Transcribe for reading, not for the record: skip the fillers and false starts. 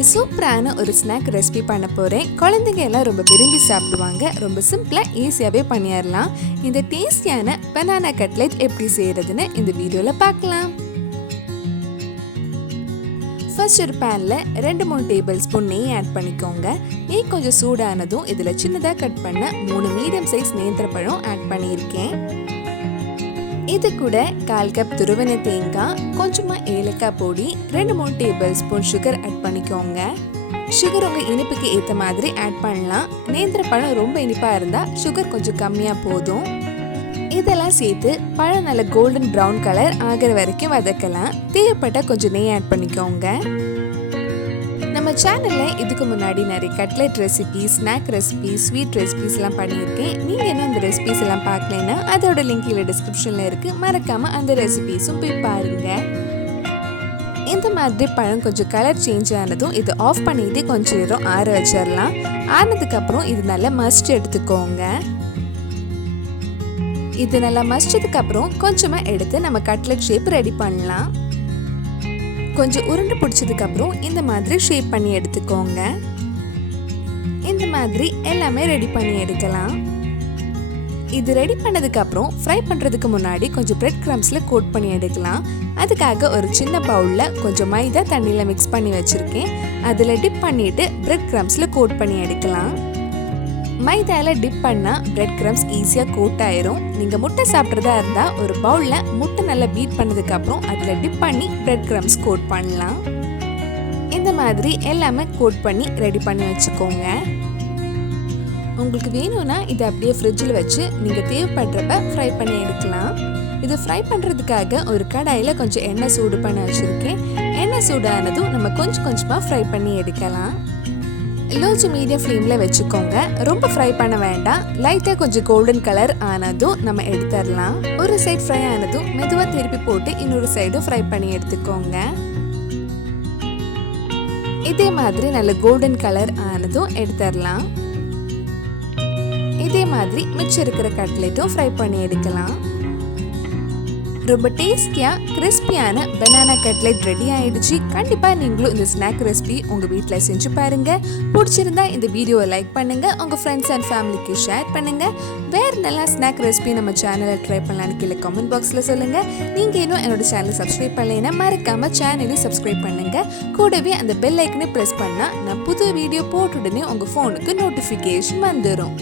இன்னைக்கு சூப்பரான ஒரு ஸ்நாக் ரெசிபி பண்ண போகிறேன். குழந்தைங்க எல்லாம் ரொம்ப விரும்பி சாப்பிடுவாங்க. ரொம்ப சிம்பிளாக ஈஸியாகவே பண்ணிடலாம். இந்த டேஸ்டியான பனானா கட்லெட் எப்படி செய்கிறதுன்னு இந்த வீடியோவில் பார்க்கலாம். ஃபர்ஸ்ட் ஒரு பேனில் 2-3 டேபிள் ஸ்பூன் நெய் ஆட் பண்ணிக்கோங்க. நெய் கொஞ்சம் சூடானதும் இதில் சின்னதாக கட் பண்ண 3 மீடியம் சைஸ் நேந்திரப்பழம் ஆட் பண்ணியிருக்கேன். இது கூட 1/4 கப் துருவன தேங்காய், கொஞ்சமாக ஏலக்காய் பொடி, 2-3 டேபிள் ஸ்பூன் சுகர் ஆட் பண்ணிக்கோங்க. சுகர் உங்கள் இனிப்புக்கு ஏற்ற மாதிரி ஆட் பண்ணலாம். நேந்திரப்பழம் ரொம்ப இனிப்பாக இருந்தால் சுகர் கொஞ்சம் கம்மியாக போதும். இதெல்லாம் சேர்த்து பழம் நல்ல கோல்டன் ப்ரௌன் கலர் ஆகிற வரைக்கும் வதக்கலாம். தேவைப்பட்டால் கொஞ்சம் நெய் ஆட் பண்ணிக்கோங்க. நம்ம சேனலில் இதுக்கு முன்னாடி நிறைய cutlet recipe, snack recipe, sweet recipes எல்லாம் பண்ணியிருக்கேன். நீங்கள் இன்னும் அந்த ரெசிபிஸ் எல்லாம் பார்க்கலைன்னா அதோட லிங்க் இல்லை டிஸ்கிரிப்ஷனில் இருக்குது. மறக்காமல் அந்த ரெசிபிஸும் போய் பாருங்கள். இந்த மாதிரி பழம் கொஞ்சம் கலர் சேஞ்ச் ஆனதும் இது ஆஃப் பண்ணிட்டு கொஞ்சம் நேரம் ஆற வச்சிடலாம். ஆனதுக்கப்புறம் இது நல்லா மசிச்சு எடுத்துக்கோங்க. இது நல்லா மசிச்சதுக்கப்புறம் கொஞ்சமாக எடுத்து நம்ம கட்லெட் ஷேப் ரெடி பண்ணலாம். கொஞ்சம் உருண்டை பிடிச்சதுக்கு அப்புறம் இந்த மாதிரி ஷேப் பண்ணி எடுத்துக்கோங்க. இந்த மாதிரி எல்லாமே ரெடி பண்ணி எடுக்கலாம். இது ரெடி பண்ணதுக்கு அப்புறம் ஃப்ரை பண்றதுக்கு முன்னாடி கொஞ்சம் பிரெட் கிரம்ஸ்ல கோட் பண்ணி எடுக்கலாம். அதுக்காக ஒரு சின்ன பவுல்ல கொஞ்சம் மைதா தண்ணியில மிக்ஸ் பண்ணி வச்சிருக்கேன். அதுல டிப் பண்ணிட்டு பிரெட் கிரம்ஸ்ல கோட் பண்ணி எடுக்கலாம். மைதால டிப் பண்ணா பிரெட் கிரம்ஸ் ஈஸியா கோட் ஆயிரும். நீங்க முட்டை சாப்பிட்றதா இருந்தா ஒரு பவுல்ல முட்டை நல்லா பீட் பண்ணதுக்கு அப்புறம் அதுல டிப் பண்ணி பிரெட் கிரம்ஸ் கோட் பண்ணலாம். இந்த மாதிரி எல்லாமே கோட் பண்ணி ரெடி பண்ணி வச்சுக்கோங்க. உங்களுக்கு வேணும்னா இதை அப்படியே ஃப்ரிட்ஜில் வச்சு நீங்க தேவைப்படுறப்ப ஃப்ரை பண்ணி எடுக்கலாம். இது ஃப்ரை பண்றதுக்காக ஒரு கடாயில கொஞ்சம் எண்ணெய் சூடு பண்ணி வச்சிருக்கேன். எண்ணெய் சூடானதும் நம்ம கொஞ்சம் கொஞ்சமா ஃப்ரை பண்ணி எடுக்கலாம். லோ டு மீடியம் ஃப்ளேமில் வச்சுக்கோங்க. ரொம்ப ஃப்ரை பண்ண வேண்டாம். லைட்டாக கொஞ்சம் கோல்டன் கலர் ஆனதும் நம்ம எடுத்துடலாம். ஒரு சைடு ஃப்ரை ஆனதும் மெதுவாக திருப்பி போட்டு இன்னொரு சைடும் ஃப்ரை பண்ணி எடுத்துக்கோங்க. இதே மாதிரி நல்ல கோல்டன் கலர் ஆனதும் எடுத்துடலாம். இதே மாதிரி மிச்சம் இருக்கிற கட்லெட்டும் ஃப்ரை பண்ணி எடுக்கலாம். ரொம்ப டேஸ்டியாக கிறிஸ்பியான பனானா கட்லெட் ரெடி ஆயிடுச்சு. கண்டிப்பாக நீங்களும் இந்த ஸ்நாக் ரெசிபி உங்கள் வீட்டில் செஞ்சு பாருங்க. பிடிச்சிருந்தா இந்த வீடியோவை லைக் பண்ணுங்க, உங்கள் ஃப்ரெண்ட்ஸ் அண்ட் ஃபேமிலிக்கு ஷேர் பண்ணுங்க. வேறு நல்லா ஸ்நாக் ரெசிபி நம்ம சேனலில் ட்ரை பண்ணலான்னு கீழே கமெண்ட் பாக்ஸில் சொல்லுங்க. நீங்கள் இன்னும் என்னோட சேனலை சப்ஸ்கிரைப் பண்ணலைன்னா மறக்காம சேனலையும் சப்ஸ்கிரைப் பண்ணுங்க. கூடவே அந்த பெல் ஐக்கனை ப்ரெஸ் பண்ணால் நான் புது வீடியோ போட்டுடனே உங்கள் ஃபோனுக்கு நோட்டிஃபிகேஷன் வந்துடும்.